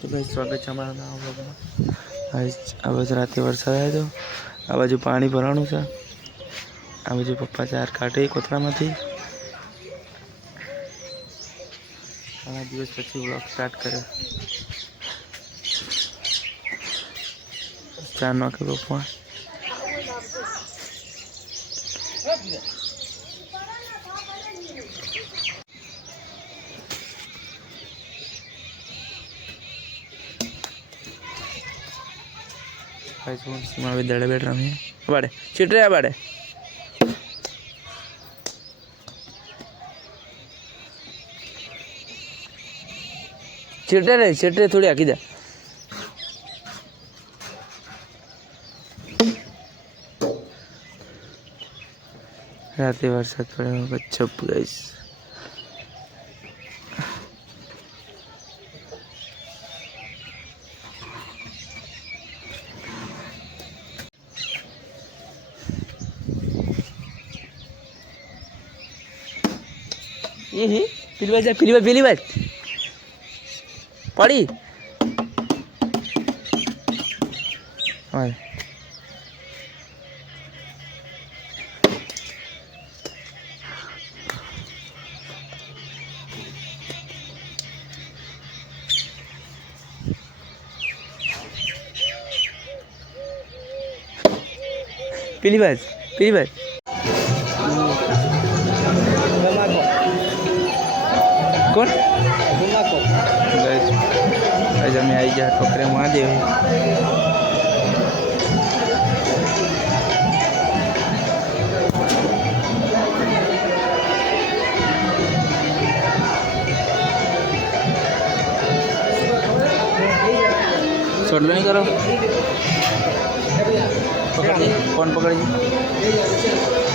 તો ભાઈ, સ્વાગત છે અમારા નવા બ્લોગમાં આ બાજુ રાતે વરસાદ આવ્યો હતો આ બાજુ પાણી ભરાણું છે. આ બાજુ પપ્પા ચાર કાઢે કોથળામાંથી. ઘણા દિવસ પછી બ્લોગ સ્ટાર્ટ કર્યો. ચાર નાખે પપ્પા. શું સીમા દડે બેઠ રમીએ બાડે ચીટરે ચીટરે થોડી આખી જા રાતે વરસાદ પડ્યો છપ ગઈશ હે પેલી બાજુ જા, પેલી બાજુ પેલી બાજુ પડી હા પેલી બાજુ પેલી બાજુ કોણ ગાઈસ આજે અમે આવી ગયા ઠોકરે મહાદેવ છોડલો નહીં કરો પકડી ફોન પકડી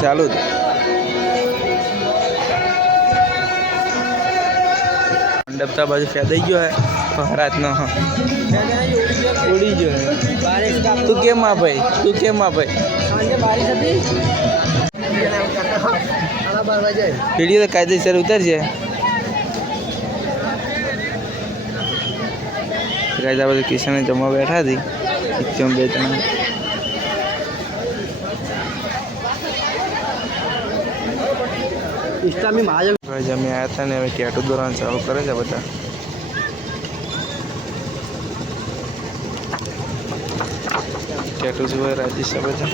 ચાલુ જ. મંડપ તો બાજુ ફેદાઈ ગયો હે. મહારાજનો ઉડી ગયો તું કેમ આ ભાઈ? તું કેમ આ ભાઈ? વીડિયો તો કાયદેસર ઉતરશે કાયદા બધું કિશન જમવા બેઠા હતી. બે ત્રણ ઇસ્લામી મહાજન. ભાઈ અમે આવ્યા હતા ને હવે ટેટુ દોરવાનું ચાલુ કરે છે બધા. ટેટુ જોવે રાજી છે બધા.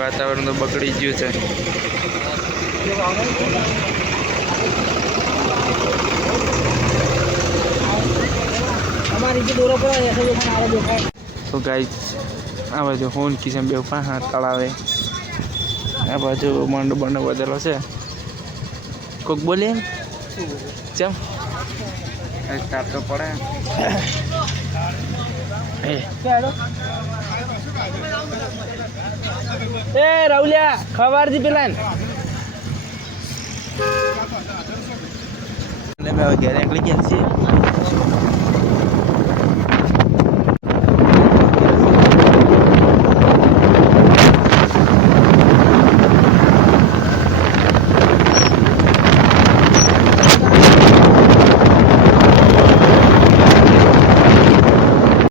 વાતાવરણ તો બગડી ગયું છે. અમારી જે દોરો પડે દેખાય. તો ગાઈ આ બાજુ હોન કિશન બે પણ તળાવે. આ બાજુ મંડ બંડ બધેલો છે. કોક બોલે? ચમ. તાપ તો પડે. એ. એ રાહુલિયા ખબર દી પેલા ને મેં હવે ઘેર નીકળી ગયા છીએ.